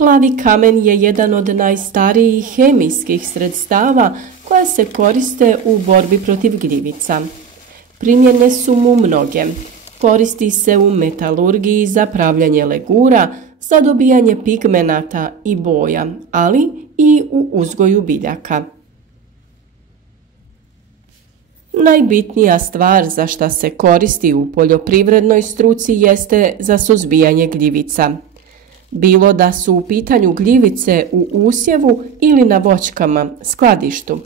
Plavi kamen je jedan od najstarijih hemijskih sredstava koja se koriste u borbi protiv gljivica. Primjene su mu mnoge. Koristi se u metalurgiji za pravljanje legura, za dobijanje pigmenata i boja, ali i u uzgoju biljaka. Najbitnija stvar za šta se koristi u poljoprivrednoj struci jeste za suzbijanje gljivica. Bilo da su u pitanju gljivice u usjevu ili na voćkama, skladištu,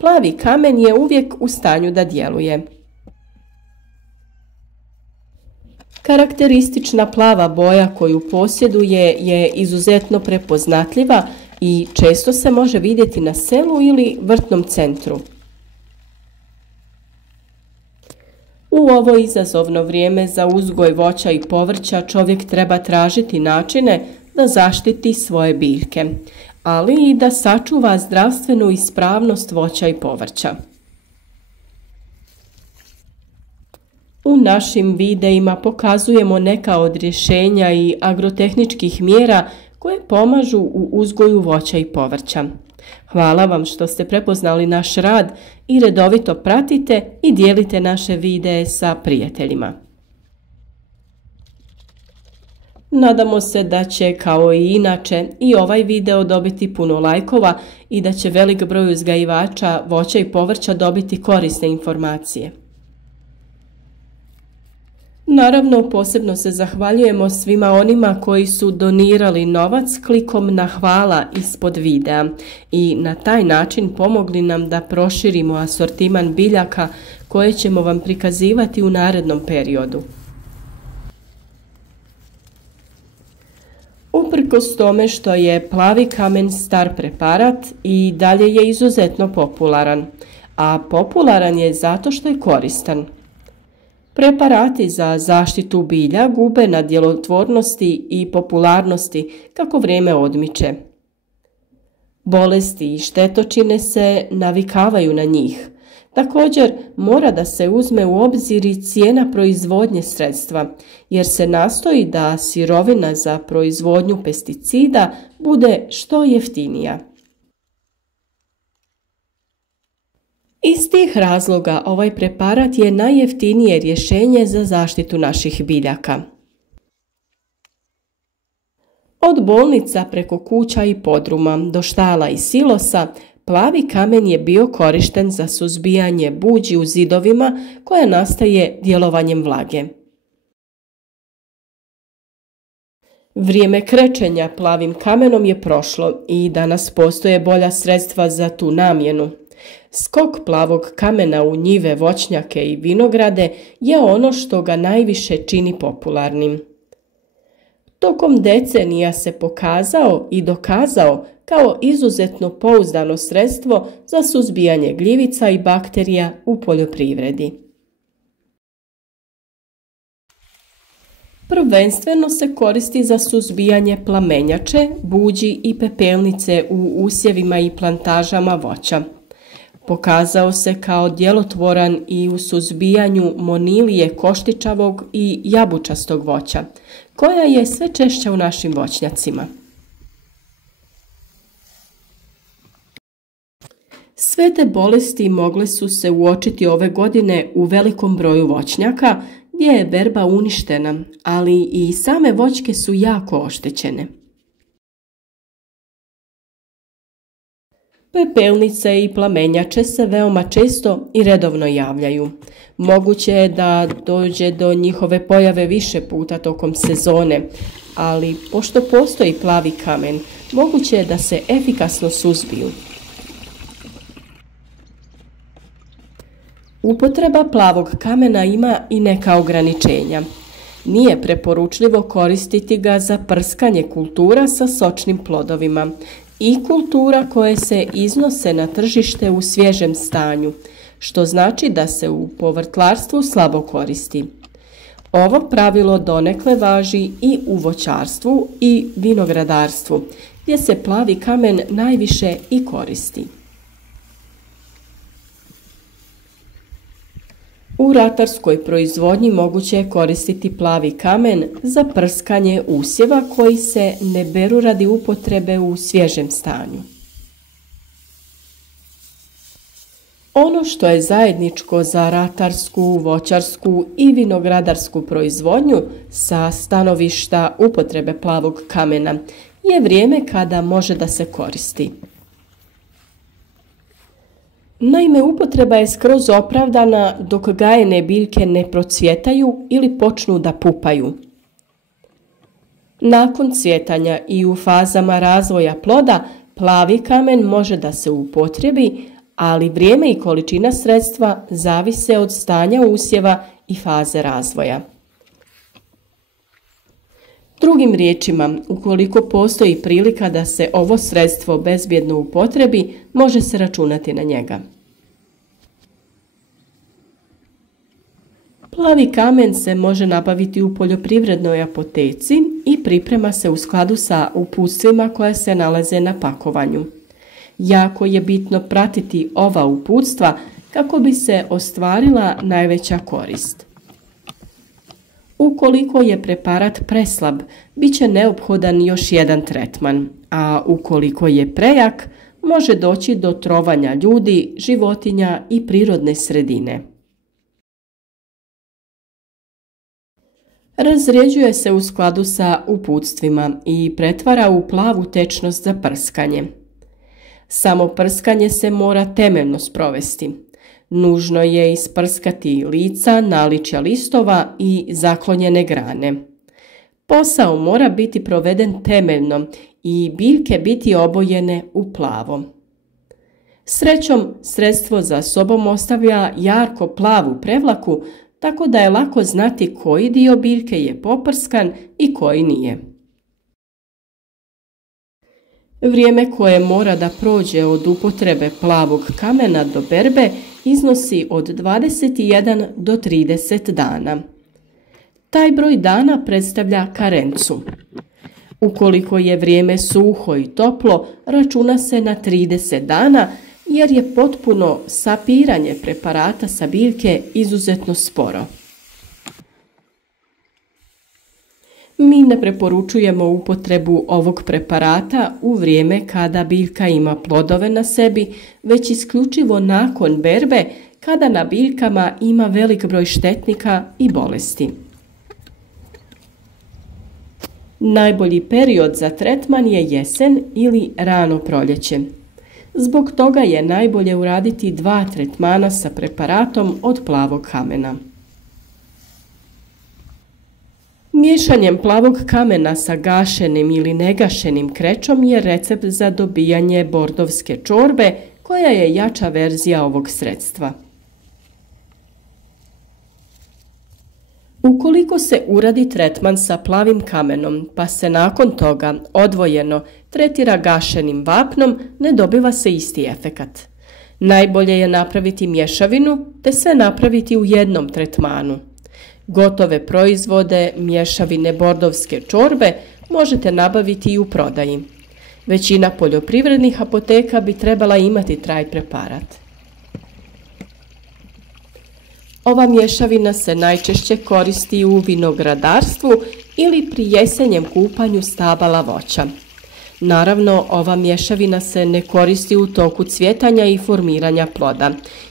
plavi kamen je uvijek u stanju da djeluje. Karakteristična plava boja koju posjeduje je izuzetno prepoznatljiva i često se može vidjeti na selu ili vrtnom centru. U ovo izazovno vrijeme za uzgoj voća i povrća čovjek treba tražiti načine da zaštiti svoje biljke, ali i da sačuva zdravstvenu ispravnost voća i povrća. U našim videima pokazujemo neka od rješenja i agrotehničkih mjera koje pomažu u uzgoju voća i povrća. Hvala vam što ste prepoznali naš rad i redovito pratite i dijelite naše videe sa prijateljima. Nadamo se da će, kao i inače, i ovaj video dobiti puno lajkova i da će velik broj uzgajivača voća i povrća dobiti korisne informacije. Naravno, posebno se zahvaljujemo svima onima koji su donirali novac klikom na hvala ispod videa i na taj način pomogli nam da proširimo asortiman biljaka koje ćemo vam prikazivati u narednom periodu. Uprkos tome što je plavi kamen star preparat i dalje je izuzetno popularan, a popularan je zato što je koristan. Preparati za zaštitu bilja gube na djelotvornosti i popularnosti kako vrijeme odmiče. Bolesti i štetočine se navikavaju na njih. Također mora da se uzme u obzir i cijena proizvodnje sredstva, jer se nastoji da sirovina za proizvodnju pesticida bude što jeftinija. Iz tih razloga ovaj preparat je najjeftinije rješenje za zaštitu naših biljaka. Od bolnica preko kuća i podruma do štala i silosa, plavi kamen je bio korišten za suzbijanje buđi u zidovima koja nastaje djelovanjem vlage. Vrijeme krečenja plavim kamenom je prošlo i danas postoje bolja sredstva za tu namjenu. Skok plavog kamena u njive, voćnjake i vinograde je ono što ga najviše čini popularnim. Tokom decenija se pokazao i dokazao kao izuzetno pouzdano sredstvo za suzbijanje gljivica i bakterija u poljoprivredi. Prvenstveno se koristi za suzbijanje plamenjače, buđi i pepelnice u usjevima i plantažama voća. Pokazao se kao djelotvoran i u suzbijanju monilije koštičavog i jabučastog voća, koja je sve češća u našim voćnjacima. Sve te bolesti mogle su se uočiti ove godine u velikom broju voćnjaka, gdje je berba uništena, ali i same voćke su jako oštećene. Pepelnice i plamenjače se veoma često i redovno javljaju. Moguće je da dođe do njihove pojave više puta tokom sezone, ali pošto postoji plavi kamen, moguće je da se efikasno suzbiju. Upotreba plavog kamena ima i neka ograničenja. Nije preporučljivo koristiti ga za prskanje kultura sa sočnim plodovima i kultura koje se iznose na tržište u svježem stanju, što znači da se u povrtlarstvu slabo koristi. Ovo pravilo donekle važi i u voćarstvu i vinogradarstvu, gdje se plavi kamen najviše i koristi. U ratarskoj proizvodnji moguće je koristiti plavi kamen za prskanje usjeva koji se ne beru radi upotrebe u svježem stanju. Ono što je zajedničko za ratarsku, voćarsku i vinogradarsku proizvodnju sa stanovišta upotrebe plavog kamena je vrijeme kada može da se koristi. Naime, upotreba je skroz opravdana dok gajene biljke ne procvjetaju ili počnu da pupaju. Nakon cvjetanja i u fazama razvoja ploda, plavi kamen može da se upotrijebi, ali vrijeme i količina sredstva zavise od stanja usjeva i faze razvoja. Drugim riječima, ukoliko postoji prilika da se ovo sredstvo bezbjedno upotrebi, može se računati na njega. Plavi kamen se može nabaviti u poljoprivrednoj apoteci i priprema se u skladu sa uputstvima koja se nalaze na pakovanju. Jako je bitno pratiti ova uputstva kako bi se ostvarila najveća korist. Ukoliko je preparat preslab, bit će neophodan još jedan tretman, a ukoliko je prejak, može doći do trovanja ljudi, životinja i prirodne sredine. Razrjeđuje se u skladu sa uputstvima i pretvara u plavu tečnost za prskanje. Samo prskanje se mora temeljno sprovesti. Nužno je isprskati lica, naličja listova i zaklonjene grane. Posao mora biti proveden temeljno i biljke biti obojene u plavo. Srećom, sredstvo za sobom ostavlja jarko plavu prevlaku, tako da je lako znati koji dio biljke je poprskan i koji nije. Vrijeme koje mora da prođe od upotrebe plavog kamena do berbe iznosi od 21 do 30 dana. Taj broj dana predstavlja karencu. Ukoliko je vrijeme suho i toplo, računa se na 30 dana jer je potpuno sapiranje preparata sa biljke izuzetno sporo. Mi ne preporučujemo upotrebu ovog preparata u vrijeme kada biljka ima plodove na sebi, već isključivo nakon berbe kada na biljkama ima velik broj štetnika i bolesti. Najbolji period za tretman je jesen ili rano proljeće. Zbog toga je najbolje uraditi 2 tretmana sa preparatom od plavog kamena. Miješanjem plavog kamena sa gašenim ili negašenim krečom je recept za dobijanje bordovske čorbe, koja je jača verzija ovog sredstva. Ukoliko se uradi tretman sa plavim kamenom, pa se nakon toga odvojeno tretira gašenim vapnom, ne dobiva se isti efekat. Najbolje je napraviti mješavinu te sve napraviti u jednom tretmanu. Gotove proizvode, mješavine bordovske čorbe možete nabaviti i u prodaji. Većina poljoprivrednih apoteka bi trebala imati taj preparat. Ova mješavina se najčešće koristi u vinogradarstvu ili pri jesenjem kupanju stabala voća. Naravno, ova mješavina se ne koristi u toku cvjetanja i formiranja ploda,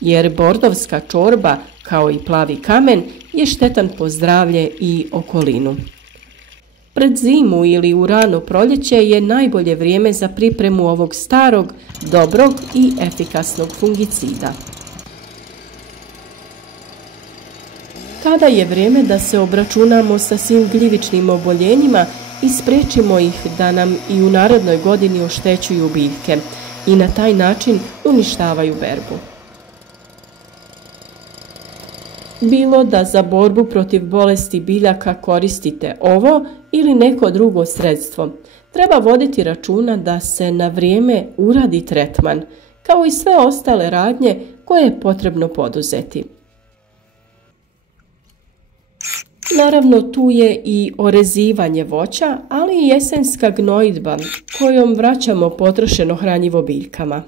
jer bordovska čorba, kao i plavi kamen, je štetan po zdravlje i okolinu. Pred zimu ili u rano proljeće je najbolje vrijeme za pripremu ovog starog, dobrog i efikasnog fungicida. Kada je vrijeme da se obračunamo sa svim gljivičnim oboljenjima i spriječimo ih da nam i u narednoj godini oštećuju biljke i na taj način uništavaju berbu. Bilo da za borbu protiv bolesti biljaka koristite ovo ili neko drugo sredstvo, treba voditi računa da se na vrijeme uradi tretman, kao i sve ostale radnje koje je potrebno poduzeti. Naravno, tu je i orezivanje voća, ali i jesenska gnojidba kojom vraćamo potrošeno hranjivo biljkama.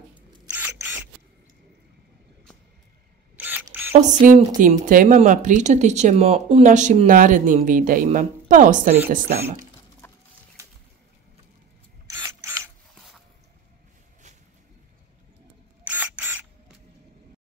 O svim tim temama pričati ćemo u našim narednim videima, pa ostanite s nama.